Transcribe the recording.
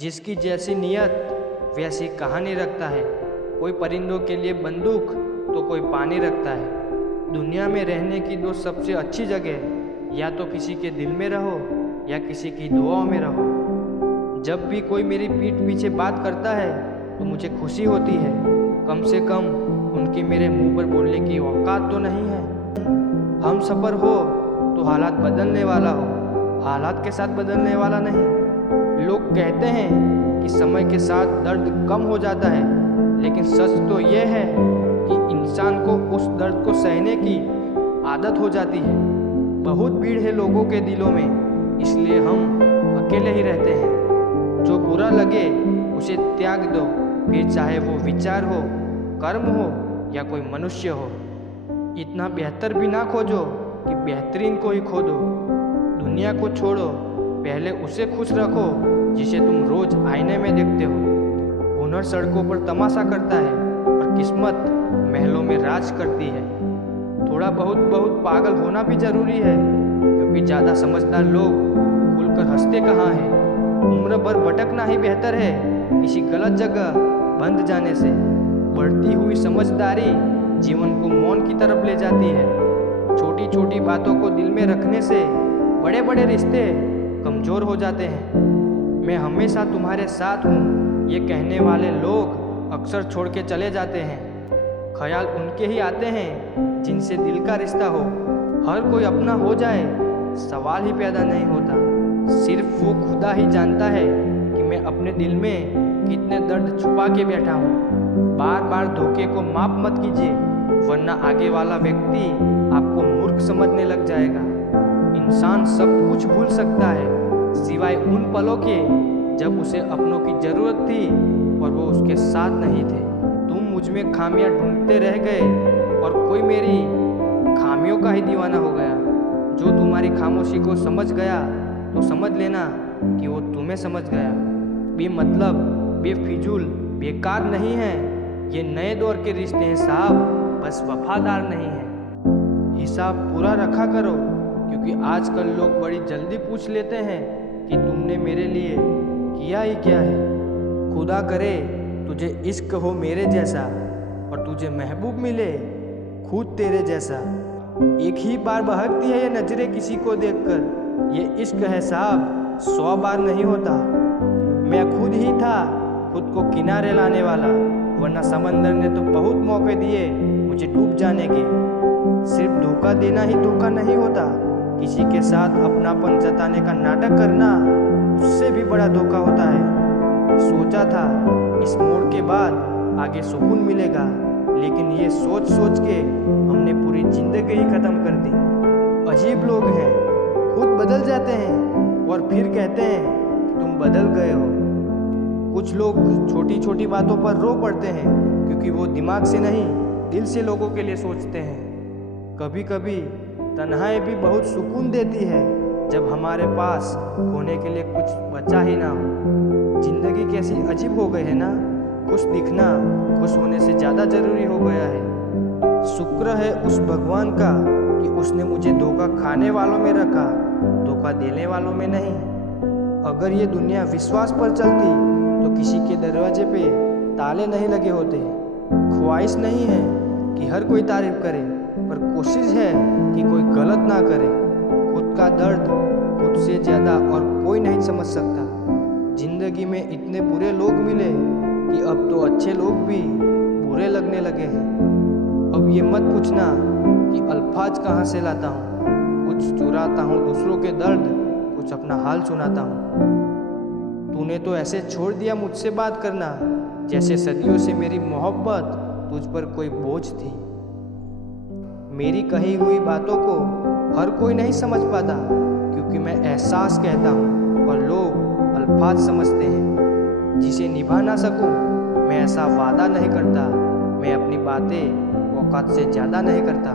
जिसकी जैसी नीयत वैसी कहानी रखता है। कोई परिंदों के लिए बंदूक तो कोई पानी रखता है। दुनिया में रहने की दो सबसे अच्छी जगह, या तो किसी के दिल में रहो या किसी की दुआओं में रहो। जब भी कोई मेरी पीठ पीछे बात करता है तो मुझे खुशी होती है। कम से कम उनकी मेरे मुंह पर बोलने की औकात तो नहीं है। हम सफ़र हो तो हालात बदलने वाला हो, हालात के साथ बदलने वाला नहीं। लोग कहते हैं कि समय के साथ दर्द कम हो जाता है, लेकिन सच तो ये है कि इंसान को उस दर्द को सहने की आदत हो जाती है। बहुत भीड़ है लोगों के दिलों में, इसलिए हम अकेले ही रहते हैं। जो बुरा लगे उसे त्याग दो, फिर चाहे वो विचार हो, कर्म हो या कोई मनुष्य हो। इतना बेहतर भी ना खोजो कि बेहतरीन को ही खो दो। दुनिया को छोड़ो, पहले उसे खुश रखो जिसे तुम रोज आईने में देखते हो। हुनर सड़कों पर तमाशा करता है और किस्मत महलों में राज करती है। थोड़ा बहुत पागल होना भी जरूरी है, क्योंकि ज़्यादा समझदार लोग खुलकर हंसते कहाँ हैं। उम्र भर भटकना ही बेहतर है किसी गलत जगह बंध जाने से। बढ़ती हुई समझदारी जीवन को मौन की तरफ ले जाती है। छोटी छोटी बातों को दिल में रखने से बड़े बड़े रिश्ते कमज़ोर हो जाते हैं। मैं हमेशा तुम्हारे साथ हूँ, ये कहने वाले लोग अक्सर छोड़ के चले जाते हैं। ख्याल उनके ही आते हैं जिनसे दिल का रिश्ता हो। हर कोई अपना हो जाए, सवाल ही पैदा नहीं होता। सिर्फ वो खुदा ही जानता है कि मैं अपने दिल में कितने दर्द छुपा के बैठा हूँ। बार बार धोखे को माफ मत कीजिए, वरना आगे वाला व्यक्ति आपको मूर्ख समझने लग जाएगा। इंसान सब कुछ भूल सकता है, सिवाय उन पलों के जब उसे अपनों की ज़रूरत थी और वो उसके साथ नहीं थे। तुम मुझ में खामियां ढूंढते रह गए और कोई मेरी खामियों का ही दीवाना हो गया। जो तुम्हारी खामोशी को समझ गया तो समझ लेना कि वो तुम्हें समझ गया। बेमतलब, बेफिजूल, बेकार नहीं है ये नए दौर के रिश्ते हैं साहब, बस वफादार नहीं है। हिसाब पूरा रखा करो, क्योंकि आजकल लोग बड़ी जल्दी पूछ लेते हैं कि तुमने मेरे लिए किया ही क्या है। खुदा करे तुझे इश्क हो मेरे जैसा और तुझे महबूब मिले खुद तेरे जैसा। एक ही बार बहकती है ये नजरें किसी को देखकर, ये इश्क है साहब 100 बार नहीं होता। मैं खुद ही था खुद को किनारे लाने वाला, वरना समंदर ने तो बहुत मौके दिए मुझे डूब जाने के। सिर्फ धोखा देना ही धोखा नहीं होता, किसी के साथ अपनापन जताने का नाटक करना उससे भी बड़ा धोखा होता है। सोचा था इस मोड़ के बाद आगे सुकून मिलेगा, लेकिन ये सोच सोच के हमने पूरी जिंदगी ही खत्म कर दी। अजीब लोग हैं, खुद बदल जाते हैं और फिर कहते हैं कि तुम बदल गए हो। कुछ लोग छोटी छोटी बातों पर रो पड़ते हैं, क्योंकि वो दिमाग से नहीं दिल से लोगों के लिए सोचते हैं। कभी कभी तन्हाई भी बहुत सुकून देती है, जब हमारे पास खोने के लिए कुछ बचा ही ना हो। जिंदगी कैसी अजीब हो गई है ना, खुश दिखना खुश होने से ज़्यादा ज़रूरी हो गया है। शुक्र है उस भगवान का कि उसने मुझे धोखा खाने वालों में रखा, धोखा देने वालों में नहीं। अगर ये दुनिया विश्वास पर चलती तो किसी के दरवाजे पे ताले नहीं लगे होते। ख्वाहिश नहीं है कि हर कोई तारीफ करे, पर कोशिश है कि कोई गलत ना करे। खुद का दर्द खुद से ज़्यादा और कोई नहीं समझ सकता। जिंदगी में इतने बुरे लोग मिले कि अब तो अच्छे लोग भी बुरे लगने लगे हैं। अब ये मत पूछना कि अल्फाज कहाँ से लाता हूँ, कुछ चुराता हूँ दूसरों के दर्द, कुछ अपना हाल सुनाता हूँ। तूने तो ऐसे छोड़ दिया मुझसे बात करना, जैसे सदियों से मेरी मोहब्बत तुझ पर कोई बोझ थी। मेरी कही हुई बातों को हर कोई नहीं समझ पाता, क्योंकि मैं एहसास कहता हूँ और लोग अल्फाज समझते हैं। जिसे निभा ना सकूँ मैं ऐसा वादा नहीं करता, मैं अपनी बातें औकात से ज़्यादा नहीं करता।